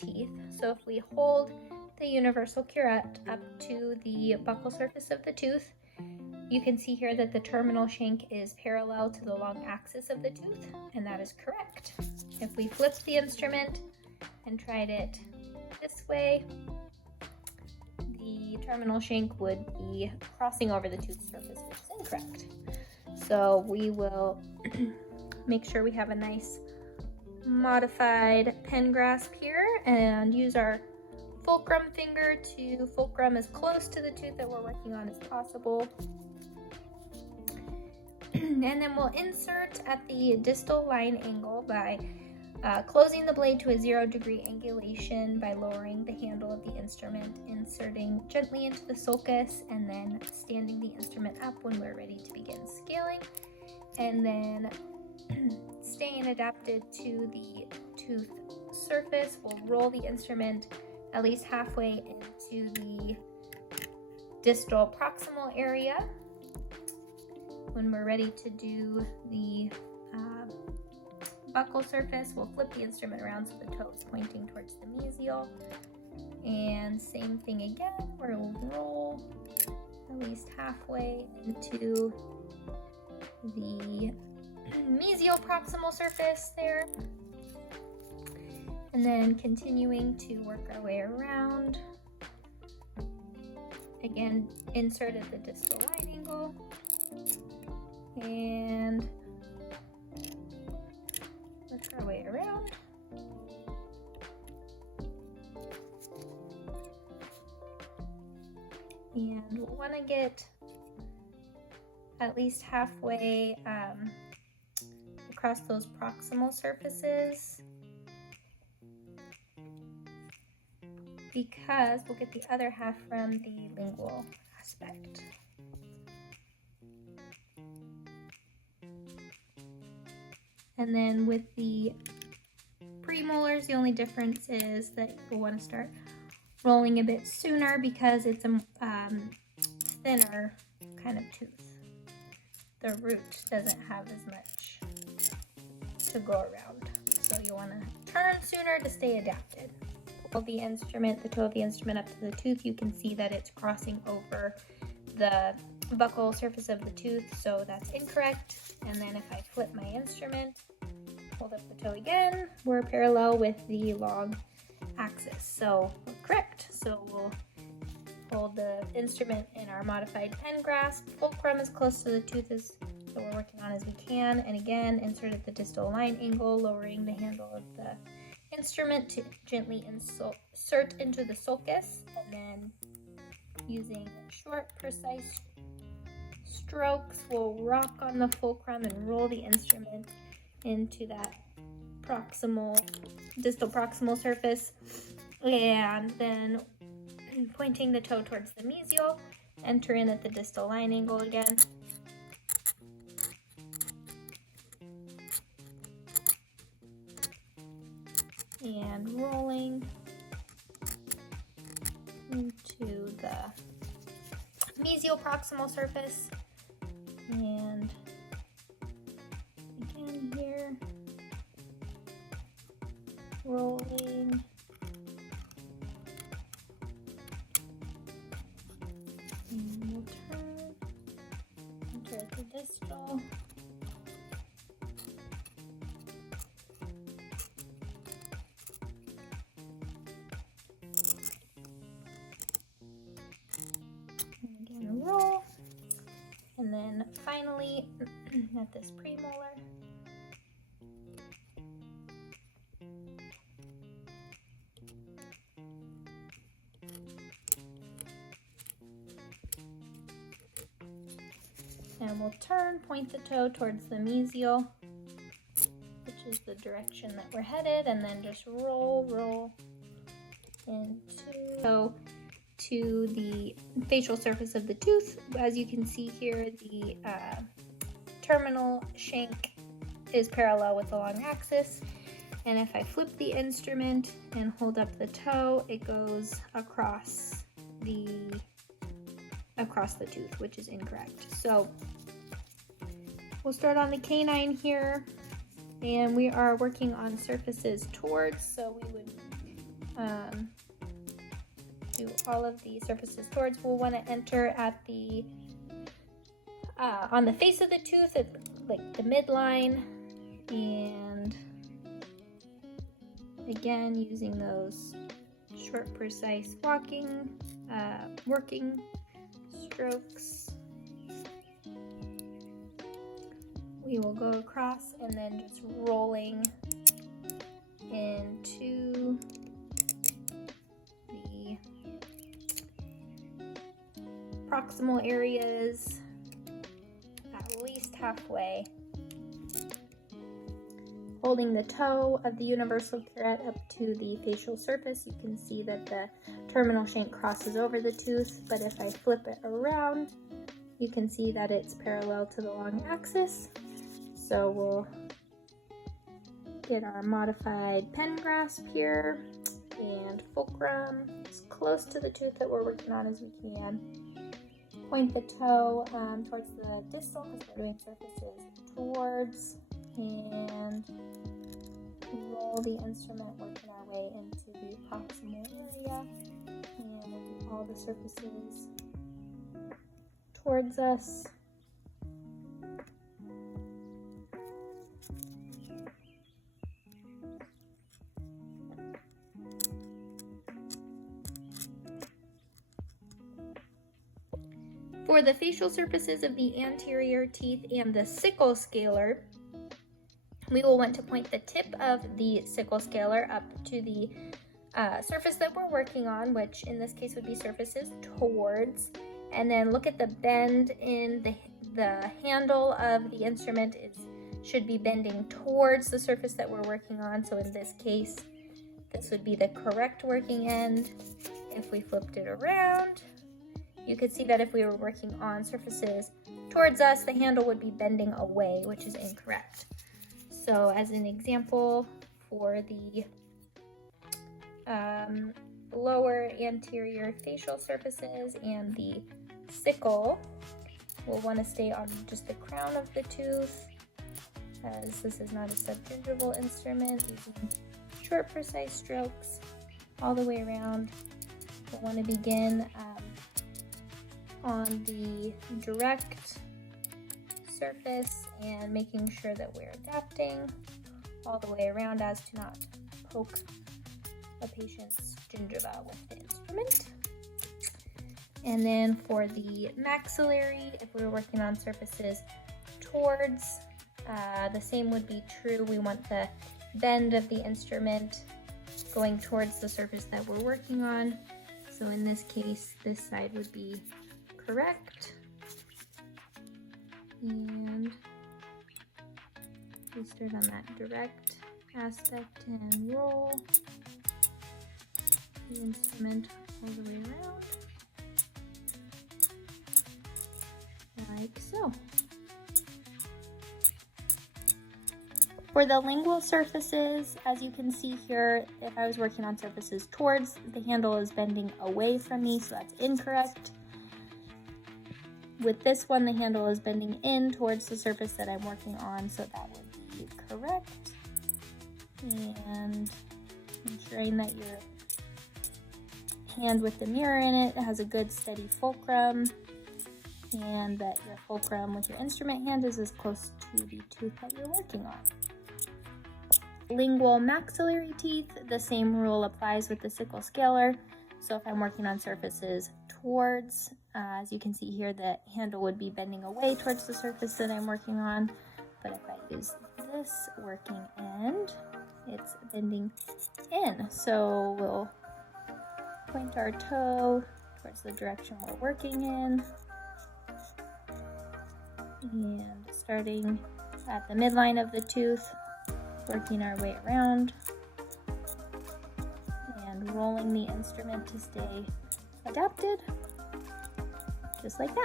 teeth. So if we hold the universal curette up to the buccal surface of the tooth, you can see here that the terminal shank is parallel to the long axis of the tooth, and that is correct. If we flipped the instrument and tried it this way, the terminal shank would be crossing over the tooth surface, which is incorrect. So we will make sure we have a nice modified pen grasp here and use our fulcrum finger to fulcrum as close to the tooth that we're working on as possible. And then we'll insert at the distal line angle by closing the blade to a 0-degree angulation by lowering the handle of the instrument, inserting gently into the sulcus, and then standing the instrument up when we're ready to begin scaling. And then staying adapted to the tooth surface, we'll roll the instrument at least halfway into the distal proximal area. When we're ready to do the buccal surface, we'll flip the instrument around so the toe is pointing towards the mesial. And same thing again, we'll roll at least halfway into the mesial proximal surface there. And then continuing to work our way around. Again, insert at the distal line angle. And work our way around. And we'll want to get at least halfway across those proximal surfaces, because we'll get the other half from the lingual aspect. And then with the premolars, the only difference is that you'll want to start rolling a bit sooner because it's a thinner kind of tooth. The root doesn't have as much to go around, so you want to turn sooner to stay adapted. Hold the instrument, the toe of the instrument up to the tooth. You can see that it's crossing over the buccal surface of the tooth, so that's incorrect. And then if I flip my instrument, hold up the toe again, we're parallel with the long axis, so we're correct. So we'll hold the instrument in our modified pen grasp, fulcrum as close to the tooth as that we're working on as we can, and again insert at the distal line angle, lowering the handle of the instrument to gently insert into the sulcus, and then using short, precise strokes, we'll rock on the fulcrum and roll the instrument into that distal proximal surface, and then pointing the toe towards the mesial, enter in at the distal line angle again. And rolling into the mesial proximal surface, and again here, rolling and we'll turn, enter at the distal. Roll, and then finally at this premolar, and we'll turn, point the toe towards the mesial, which is the direction that we're headed, and then just roll into to the facial surface of the tooth. As you can see here, the terminal shank is parallel with the long axis, and if I flip the instrument and hold up the toe, it goes across the tooth, which is incorrect. So we'll start on the canine here, and we are working on surfaces towards, so we would do all of the surfaces towards. We'll want to enter at the on the face of the tooth, at like the midline, and again using those short, precise working strokes. We will go across and then just rolling into the proximal areas at least halfway. Holding the toe of the universal curette up to the facial surface, you can see that the terminal shank crosses over the tooth, but if I flip it around, you can see that it's parallel to the long axis. So we'll get our modified pen grasp here and fulcrum as close to the tooth that we're working on as we can. Point the toe towards the distal because we're doing surfaces towards, and roll the instrument, working our way into the proximal area, and all the surfaces towards us. For the facial surfaces of the anterior teeth and the sickle scalar, we will want to point the tip of the sickle scalar up to the surface that we're working on, which in this case would be surfaces towards, and then look at the bend in the handle of the instrument. It should be bending towards the surface that we're working on. So in this case, this would be the correct working end. If we flipped it around, you could see that if we were working on surfaces towards us, the handle would be bending away, which is incorrect. So as an example, for the lower anterior facial surfaces and the sickle, we'll want to stay on just the crown of the tooth, as this is not a subgingival instrument, using short, precise strokes all the way around. We'll want to begin on the direct surface and making sure that we're adapting all the way around as to not poke a patient's gingiva with the instrument. And then for the maxillary, if we were working on surfaces towards, the same would be true. We want the bend of the instrument going towards the surface that we're working on. So in this case, this side would be correct. And we start on that direct aspect and roll the instrument all the way around, like so. For the lingual surfaces, as you can see here, if I was working on surfaces towards, the handle is bending away from me, so that's incorrect. With this one, the handle is bending in towards the surface that I'm working on, so that would be correct. And ensuring that your hand with the mirror in it has a good steady fulcrum, and that your fulcrum with your instrument hand is as close to the tooth that you're working on. Lingual maxillary teeth, the same rule applies with the sickle scalar. So if I'm working on surfaces towards, as you can see here, the handle would be bending away towards the surface that I'm working on. But if I use this working end, it's bending in. So we'll point our toe towards the direction we're working in. And starting at the midline of the tooth, working our way around and rolling the instrument to stay adapted, just like that.